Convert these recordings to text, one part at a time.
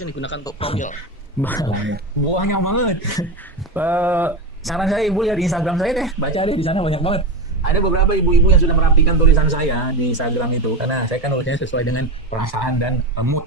yang digunakan untuk promil? Banyak banget. Eh, Saran saya ibu lihat di Instagram saya deh, baca deh di sana banyak banget. Ada beberapa ibu-ibu yang sudah merapikan tulisan saya di Instagram itu, karena saya kan nulisnya sesuai dengan perasaan dan mood.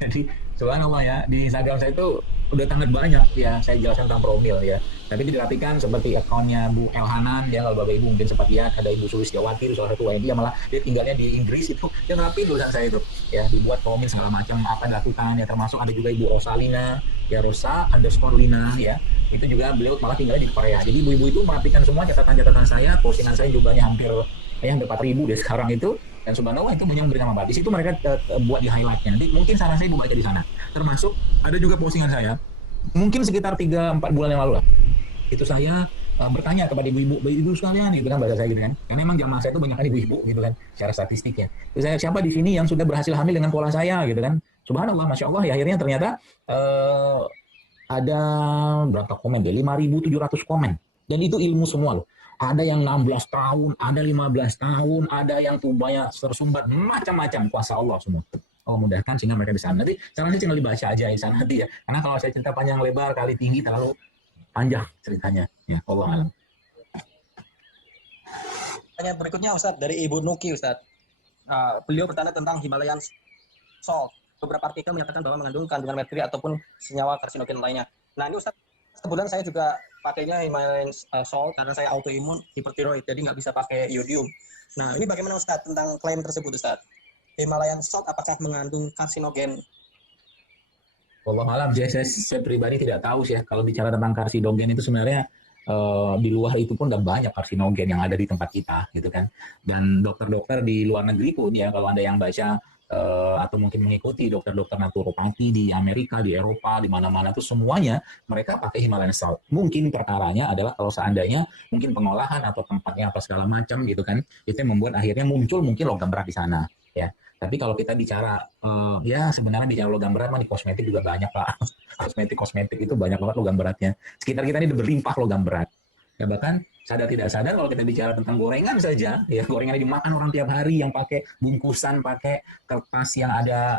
Jadi subhanallah ya, di Instagram saya itu udah sangat banyak ya saya jelaskan tentang promil ya. Tapi itu dirapikan seperti akunnya Bu Elhanan, dia kalau bapak ibu mungkin sempat lihat ada Ibu Sulistiawati, salah satu WNI yang malah dia tinggalnya di Inggris itu, dia ngerapi tulisan saya itu ya, dibuat promil segala macam apa yang dilakukan ya, termasuk ada juga Ibu Rosalina ya, Rosa underscore Lina ya, itu juga beliau malah tinggalnya di Korea. Jadi ibu-ibu itu merapikan semua catatan-catatan saya, postingan saya jumlahnya hampir 4.000 deh sekarang itu, dan subhanallah itu banyak memberikan manfaat. Di situ mereka buat di highlightnya. Nanti mungkin saran saya ibu baca di sana. Termasuk ada juga postingan saya, mungkin sekitar 3-4 bulan yang lalu lah. Itu saya bertanya kepada ibu-ibu sekalian gitu kan, bahasa saya gitu kan. Karena emang jamaah saya itu banyak kan ibu-ibu gitu kan, secara statistiknya. Terus saya, siapa di sini yang sudah berhasil hamil dengan pola saya gitu kan. Subhanallah, masya Allah ya, akhirnya ternyata ada berapa komen deh, 5.700 komen, dan itu ilmu semua loh. Ada yang 16 tahun, ada 15 tahun, ada yang tumbanya tersumbat, macam-macam, kuasa Allah semua. Oh, mudahkan sehingga mereka bisa. Nanti sekarang saya tinggal dibaca aja di sana nanti ya, karena kalau saya cerita panjang lebar kali tinggi terlalu panjang ceritanya ya, Allah alam. Pertanyaan berikutnya Ustadz dari Ibu Nuki Ustadz. Beliau bertanya tentang Himalayan salt. Beberapa artikel menyatakan bahwa mengandung kandungan merkuri ataupun senyawa karsinogen lainnya. Nah ini Ustadz, kebetulan saya juga pakainya Himalayan salt karena saya autoimun hipertiroid, jadi nggak bisa pakai iodium. Nah ini bagaimana Ustadz tentang klaim tersebut Ustadz? Himalayan salt apakah mengandung karsinogen? Allah alam, saya pribadi tidak tahu sih ya, kalau bicara tentang karsinogen itu sebenarnya di luar itu pun udah banyak karsinogen yang ada di tempat kita gitu kan. Dan dokter-dokter di luar negeri pun ya, kalau Anda yang baca atau mungkin mengikuti dokter-dokter naturopati di Amerika, di Eropa, di mana-mana itu semuanya mereka pakai Himalayan salt. Mungkin perkaranya adalah kalau seandainya mungkin pengolahan atau tempatnya apa segala macam gitu kan, itu yang membuat akhirnya muncul mungkin logam berat di sana ya. Tapi kalau kita bicara ya sebenarnya bicara logam berat mah di kosmetik juga banyak Pak. Kosmetik itu banyak banget logam beratnya. Sekitar kita ini berlimpah logam berat. Ya bahkan sadar tidak sadar kalau kita bicara tentang gorengan saja, ya gorengan yang dimakan orang tiap hari yang pakai bungkusan, pakai kertas yang ada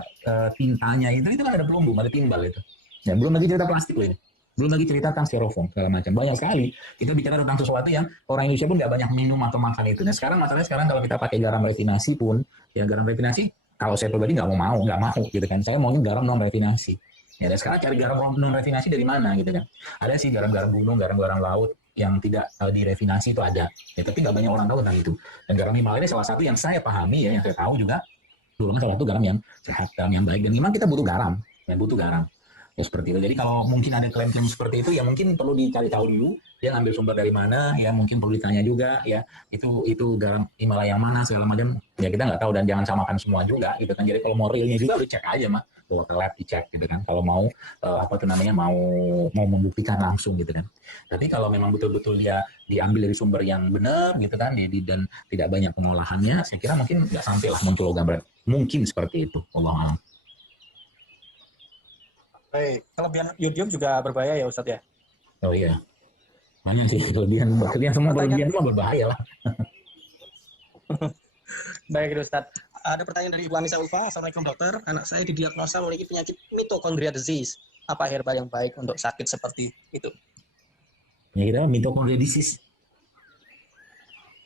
tintanya itu kan ada pelembung, ada timbal itu. Ya belum lagi cerita plastik loh ini. Belum lagi cerita tentang styrofoam segala macam. Banyak sekali. Kita bicara tentang sesuatu yang orang Indonesia pun nggak banyak minum atau makan itu. Nah sekarang masalahnya sekarang kalau kita pakai garam refinasi pun, ya garam refinasi kalau saya pribadi nggak mau gitu kan. Saya maunya garam non refinasi. Ya, dan sekarang cari garam non refinasi dari mana gitu kan? Ada sih garam-garam gunung, garam-garam laut yang tidak direfinasi itu ada. Ya, tapi nggak banyak orang tahu tentang itu. Dan garam Himalaya ini salah satu yang saya pahami ya, yang saya tahu juga, dulu salah satu garam yang sehat, garam yang baik. Dan memang kita butuh garam, ya butuh garam. Ya seperti itu. Jadi kalau mungkin ada klaim-klaim seperti itu, ya mungkin perlu dicari tahu dulu. Dia ngambil sumber dari mana, ya mungkin perlu ditanya juga, ya itu garam Himalaya yang mana segala macam. Ya kita nggak tahu, dan jangan samakan semua juga, gitu kan. Jadi kalau mau realnya juga, udah cek aja mah, bawa ke lab dicek gitu kan. Kalau mau apa tuh namanya mau membuktikan langsung gitu kan. Tapi kalau memang betul-betul dia diambil dari sumber yang benar gitu kan, dan tidak banyak pengolahannya, saya kira mungkin nggak sampailah muncul logam berat. Mungkin seperti itu, Allah alam. Baik, kelebihan iodium juga berbahaya ya Ustadz ya? Oh iya, mana sih kelebihan semua Pertanyaan, berlebihan semua berbahaya lah. baik Ustadz. Ada pertanyaan dari Ibu Anissa Ulfa. Assalamualaikum dokter. Anak saya didiagnosa memiliki penyakit mitokondria disease. Apa herbal yang baik untuk sakit seperti itu? Ya kita mitokondria disease.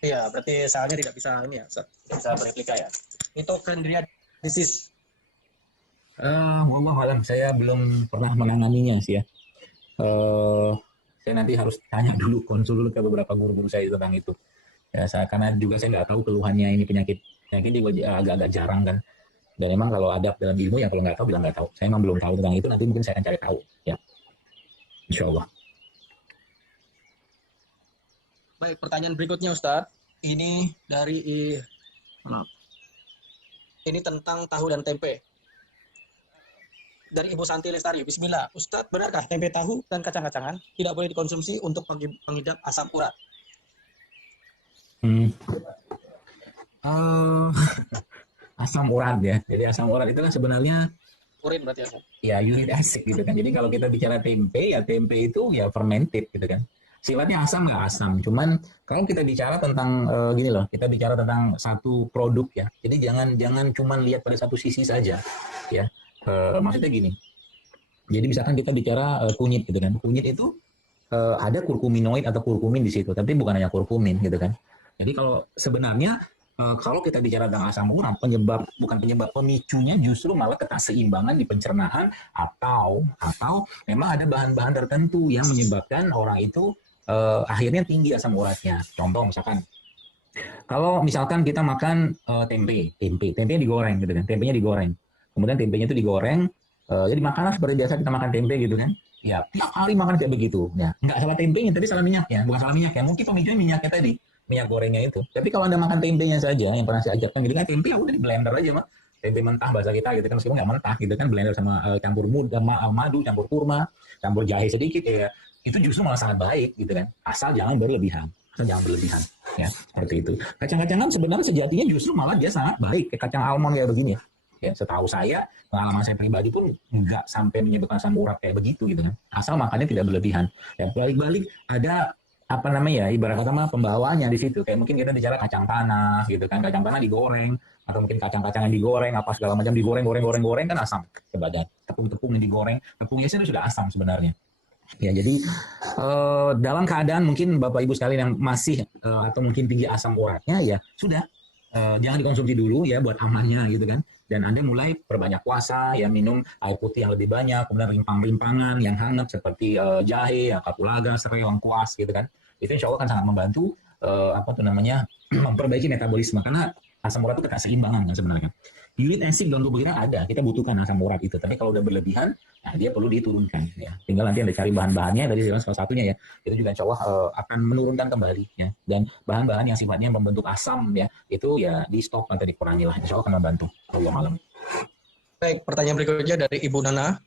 Iya, berarti selnya tidak bisa ini ya, Ustadz. Tidak bisa bereplika ya. Mitokondria disease. Wallah alam, saya belum pernah menanganinya sih ya. Saya nanti harus tanya dulu, konsul dulu ke beberapa guru-guru saya tentang itu. Ya, karena juga saya nggak tahu keluhannya ini penyakit juga agak-agak jarang kan. Dan emang kalau ada dalam ilmu yang kalau nggak tahu bilang nggak tahu. Saya emang belum tahu tentang itu, nanti mungkin saya akan cari tahu. Ya, insya Allah. Baik, pertanyaan berikutnya Ustadz. Ini dari maaf. Ini tentang tahu dan tempe. Dari Ibu Santi Lestari. Bismillah. Ustadz, benarkah tempe tahu dan kacang-kacangan tidak boleh dikonsumsi untuk pengidap asam urat? Asam urat ya. Jadi asam urat itu kan sebenarnya Urin berarti ya. ya uric acid gitu kan. Jadi kalau kita bicara tempe, ya tempe itu ya fermented gitu kan. Sifatnya asam nggak asam, cuman kalau kita bicara tentang gini loh, kita bicara tentang satu produk ya. Jadi jangan cuman lihat pada satu sisi saja ya. Maksudnya gini, Jadi misalkan kita bicara kunyit gitu kan. Kunyit itu ada kurkuminoid atau kurkumin di situ, tapi bukan hanya kurkumin gitu kan. Jadi kalau sebenarnya kalau kita bicara tentang asam urat, bukan penyebab, pemicunya justru malah keseimbangan di pencernaan atau memang ada bahan-bahan tertentu yang menyebabkan orang itu akhirnya tinggi asam uratnya. Contoh misalkan kalau misalkan kita makan tempenya digoreng gitu kan, tempenya digoreng, kemudian tempenya itu digoreng, jadi makanlah seperti biasa kita makan tempe gitu kan. Ya, tiap hari makan kayak begitu. Ya, nggak salah tempenya, tapi salah minyaknya. Bukan salah minyaknya, mungkin pemicunya minyaknya tadi, minyak gorengnya itu. Tapi kalau anda makan tempenya saja, yang pernah saya ajarkan gitu kan, tempe ya udah di blender aja mah. Tempe mentah bahasa kita gitu kan, meskipun nggak mentah gitu kan, blender sama campur madu, campur kurma, campur jahe sedikit ya, itu justru malah sangat baik gitu kan. Asal jangan berlebihan. Ya seperti itu. Kacang-kacangan sebenarnya sejatinya justru malah dia sangat baik, kayak kacang almond kayak begini ya. Setahu saya, pengalaman saya pribadi pun nggak sampai menyebabkan asam urat kayak begitu gitu kan, asal makannya tidak berlebihan. Ya balik-balik ada apa namanya ya, ibarat kata mah pembawanya di situ, kayak mungkin kita bicara kacang tanah gitu kan, kacang tanah digoreng atau mungkin kacang-kacangan digoreng apa segala macam digoreng kan asam ke badan. Tepung-tepung yang digoreng, tepungnya itu sudah asam sebenarnya. Ya, jadi dalam keadaan mungkin Bapak Ibu sekalian yang masih atau mungkin tinggi asam uratnya, ya sudah jangan dikonsumsi dulu ya buat amannya gitu kan. Dan Anda mulai perbanyak puasa, ya minum air putih yang lebih banyak, kemudian rimpang-rimpangan yang hangat seperti jahe, kapulaga, serai, lengkuas gitu kan. Itu insya Allah akan sangat membantu memperbaiki metabolisme, karena asam urat itu keseimbangan kan sebenarnya. Uric acid dalam tubuh kita ada, kita butuhkan asam urat itu. Tapi kalau udah berlebihan, nah dia perlu diturunkan. Ya. Tinggal nanti Anda cari bahan-bahannya, tadi salah satunya ya. Itu juga insya Allah akan menurunkan kembali. Ya. Dan bahan-bahan yang sifatnya membentuk asam, ya, itu ya di stop atau dikurangi lah. Insya Allah akan membantu. Allah malam. Baik, pertanyaan berikutnya dari Ibu Nana.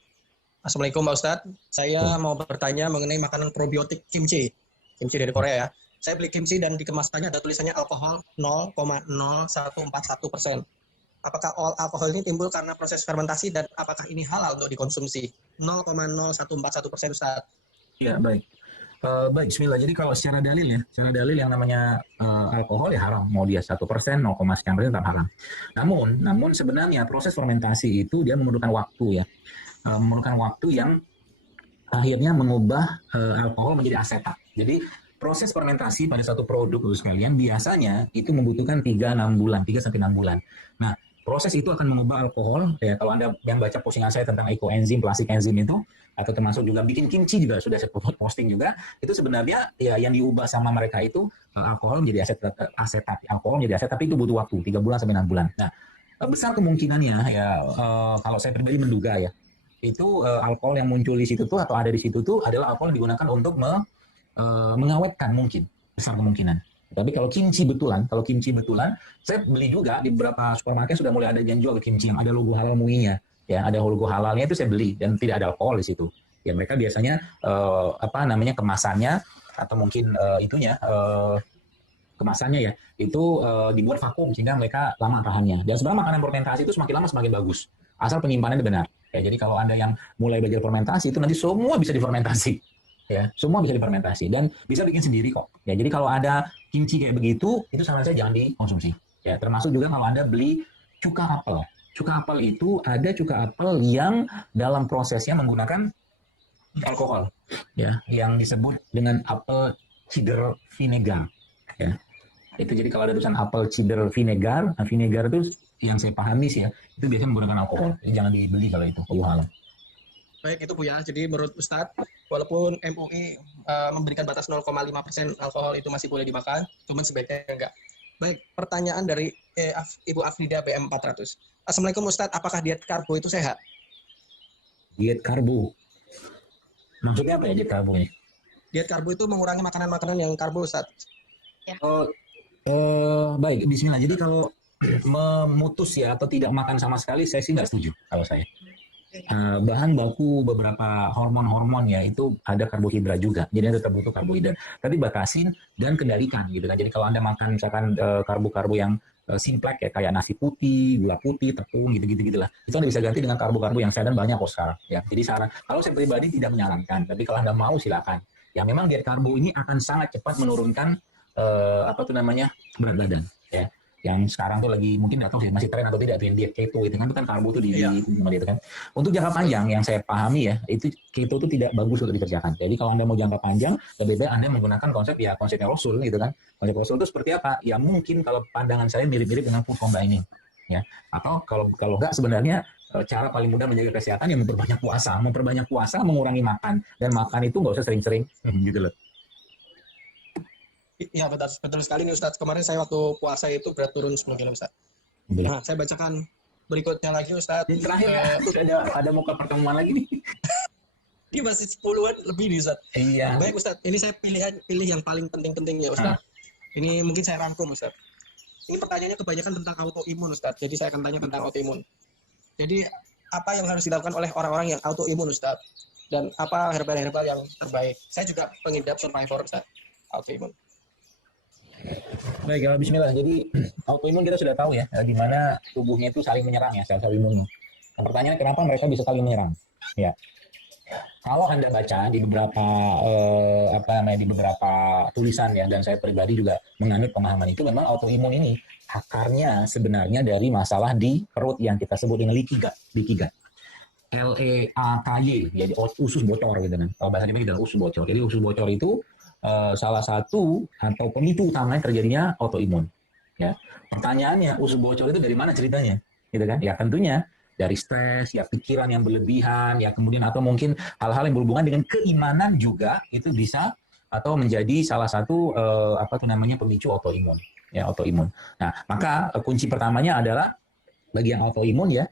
Assalamualaikum Pak Ustadz. Saya mau bertanya mengenai makanan probiotik kimchi. Kimchi dari Korea ya. Saya beli kimchi dan di kemasannya ada tulisannya alkohol 0,0141%. Apakah alkohol ini timbul karena proses fermentasi dan apakah ini halal untuk dikonsumsi? 0,0141% Ustaz. Ya, baik. Baik, bismillah. Jadi kalau secara dalil yang namanya alkohol ya haram. Mau dia 1%, 0, sekian persen tetap haram. Namun sebenarnya proses fermentasi itu dia memerlukan waktu ya. Memerlukan waktu yang akhirnya mengubah alkohol menjadi asetat. Jadi proses fermentasi pada satu produk sekalian biasanya itu membutuhkan 3-6 bulan, 3-6 bulan. Nah, proses itu akan mengubah alkohol ya. Kalau Anda yang baca postingan saya tentang ekoenzim, plastik enzim itu, atau termasuk juga bikin kimchi juga sudah saya posting juga, itu sebenarnya ya yang diubah sama mereka itu alkohol menjadi asetat. Alkohol menjadi asetat, tapi itu butuh waktu 3 bulan sampai 6 bulan. Nah, besar kemungkinannya ya kalau saya pribadi menduga ya, itu alkohol yang muncul di situ tuh atau ada di situ tuh adalah alkohol yang digunakan untuk mengawetkan, mungkin besar kemungkinan. Tapi kalau kimchi betulan, saya beli juga di beberapa supermarket sudah mulai ada yang jual kimchi yang ada logo halal MUI-nya. Ya, ada logo halalnya itu saya beli dan tidak ada alkohol di situ. Ya mereka biasanya kemasannya atau mungkin kemasannya ya itu dibuat vakum sehingga mereka lama tahannya. Dan sebenarnya makanan fermentasi itu semakin lama semakin bagus, asal penyimpanannya benar. Ya, jadi kalau Anda yang mulai belajar fermentasi itu nanti semua bisa difermentasi. Ya, semua bisa difermentasi dan bisa bikin sendiri kok. Ya, jadi kalau ada kimchi kayak begitu, itu saran saya jangan dikonsumsi. Ya, termasuk juga kalau Anda beli cuka apel. Cuka apel itu ada cuka apel yang dalam prosesnya menggunakan alkohol, ya, yang disebut dengan apel cider vinegar. Ya, itu jadi kalau ada tulisan apel cider vinegar, vinegar itu yang saya pahami sih ya, itu biasanya menggunakan alkohol. Jadi jangan dibeli kalau itu. Allah. Baik, itu Bu ya. Jadi menurut Ustadz, walaupun MUI memberikan batas 0,5% alkohol itu masih boleh dimakan, cuman sebaiknya enggak. Baik, pertanyaan dari Ibu Afrida BM400. Assalamualaikum Ustadz, apakah diet karbo itu sehat? Diet karbo? Maksudnya apa ya diet karbo ini? Diet karbo itu mengurangi makanan-makanan yang karbo, Ustadz. Ya. Baik, bismillah. Jadi kalau memutus ya atau tidak makan sama sekali, saya sih nggak setuju kalau saya. Bahan baku beberapa hormon-hormon ya itu ada karbohidrat juga, jadi Anda tetap butuh karbohidrat, tapi batasin dan kendalikan gitu kan. Jadi kalau Anda makan misalkan karbo-karbo yang simplek ya kayak nasi putih, gula putih, tepung gitu-gitu lah, itu Anda bisa ganti dengan karbo-karbo yang sehat dan banyak kok sekarang ya. Jadi saran, kalau saya pribadi tidak menyarankan, tapi kalau Anda mau silakan. Ya memang diet karbo ini akan sangat cepat menurunkan berat badan ya. yang sekarang tuh lagi mungkin nggak tahu sih masih tren atau tidak tuh yang diet keto itu kan karbo tuh Iya. itu kan. Untuk jangka panjang yang saya pahami ya itu keto tuh tidak bagus untuk dikerjakan. Jadi kalau Anda mau jangka panjang lebih baik Anda menggunakan konsepnya Rasul gitu kan. Konsep Rasul itu seperti apa? Ya mungkin kalau pandangan saya mirip-mirip dengan food combining ya. Atau kalau nggak sebenarnya cara paling mudah menjaga kesehatan yang memperbanyak puasa, mengurangi makan dan makan itu nggak usah sering-sering gitu loh. Iya betul sekali nih Ustadz. Kemarin saya waktu puasa itu berat turun 10 kilo Ustadz. Nah, saya bacakan berikutnya lagi Ustadz. Yang terakhir ada muka pertemuan lagi nih. Ini masih 10-an lebih nih Ustadz. Iya. Baik Ustadz, ini saya pilih yang paling penting ya Ustadz. Ini mungkin saya rangkum Ustadz. Ini pertanyaannya kebanyakan tentang autoimun Ustadz. Jadi saya akan tanya tentang autoimun. Jadi apa yang harus dilakukan oleh orang-orang yang autoimun Ustadz? Dan apa herbal-herbal yang terbaik? Saya juga pengidap survivor Ustadz, autoimun. Baik, bismillah. Jadi autoimun kita sudah tahu ya, gimana tubuhnya itu saling menyerang ya, sel-sel imunnya. Yang pertanyaannya kenapa mereka bisa saling menyerang? Ya, kalau Anda baca di beberapa di beberapa tulisan ya, dan saya pribadi juga menganut pemahaman itu, memang autoimun ini akarnya sebenarnya dari masalah di perut yang kita sebut dengan leaky gut. LEAKY, jadi usus bocor gitu kan. Kalau bahasa Jepang adalah usus bocor. Jadi usus bocor itu salah satu atau pemicu utama terjadinya autoimun. Ya, pertanyaannya usus bocor itu dari mana ceritanya? Gitu kan? Ya tentunya dari stres, ya pikiran yang berlebihan, ya kemudian atau mungkin hal-hal yang berhubungan dengan keimanan juga itu bisa atau menjadi salah satu pemicu autoimun. Ya, autoimun. Nah, maka kunci pertamanya adalah bagi yang autoimun ya,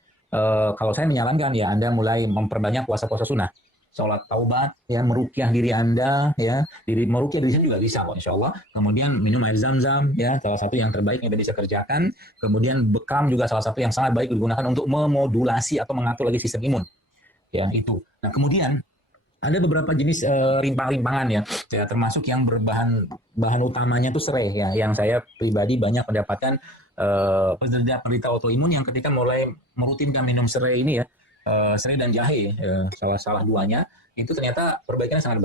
kalau saya menyarankan ya Anda mulai memperbanyak puasa-puasa sunnah. Sholat taubat, ya meruqyah diri Anda, ya meruqyah diri sendiri juga bisa kok, insya Allah. Kemudian minum air zam-zam, ya salah satu yang terbaik yang Anda bisa kerjakan. Kemudian bekam juga salah satu yang sangat baik digunakan untuk memodulasi atau mengatur lagi sistem imun, ya itu. Nah kemudian ada beberapa jenis rimpang-rimpangan ya, termasuk yang bahan utamanya itu serai ya, yang saya pribadi banyak mendapatkan penderita autoimun yang ketika mulai merutinkan minum serai ini ya. Serai dan jahe salah duanya itu ternyata perbaikannya sangat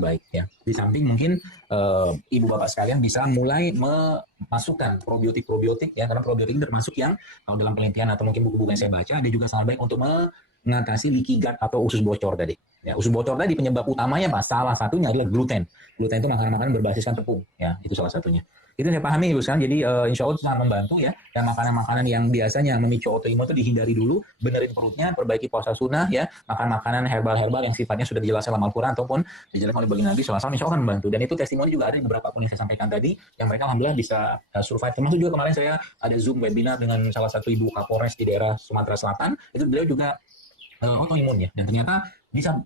baik ya. Di samping mungkin ibu bapak sekalian bisa mulai memasukkan probiotik ya, karena probiotik ini termasuk yang kalau dalam penelitian atau mungkin buku-buku yang saya baca ada juga sangat baik untuk mengatasi leaky gut atau usus bocor tadi. Ya, usus bocor tadi penyebab utamanya Pak, salah satunya adalah gluten. Gluten itu makanan-makanan berbasiskan tepung ya, itu salah satunya. Itu saya pahami Ibu sekarang. Jadi insya Allah itu sangat membantu ya. Dan makanan-makanan yang biasanya memicu autoimun itu dihindari dulu, benerin perutnya, perbaiki puasa sunnah ya, makan makanan herbal-herbal yang sifatnya sudah dijelaskan dalam Al-Quran ataupun dijelaskan oleh baginda Nabi SAW, insya Allah akan membantu. Dan itu testimoni juga ada di beberapa akun yang saya sampaikan tadi, yang mereka alhamdulillah bisa survive. Termasuk juga kemarin saya ada Zoom webinar dengan salah satu ibu Kapolres di daerah Sumatera Selatan, itu beliau juga autoimun ya, dan ternyata bisa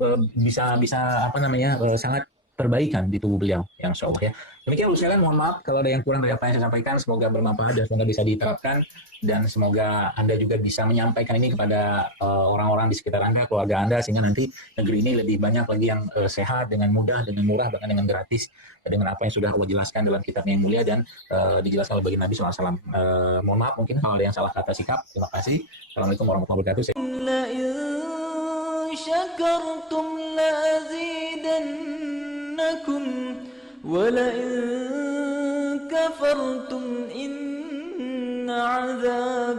sangat perbaikan di tubuh beliau yang insya Allah ya. Demikian usiakan, mohon maaf kalau ada yang kurang dari apa yang saya sampaikan, semoga bermanfaat dan semoga bisa diterapkan, dan semoga Anda juga bisa menyampaikan ini kepada orang-orang di sekitar Anda, keluarga Anda, sehingga nanti negeri ini lebih banyak lagi yang sehat dengan mudah, dengan murah, bahkan dengan gratis, dengan apa yang sudah Allah jelaskan dalam kitabnya yang mulia dan dijelaskan oleh baginda Nabi SAW. Mohon maaf mungkin kalau ada yang salah kata sikap. Terima kasih. Assalamualaikum warahmatullahi wabarakatuh. شكرتم لأزيدنكم ولئن كفرتم إن عذاب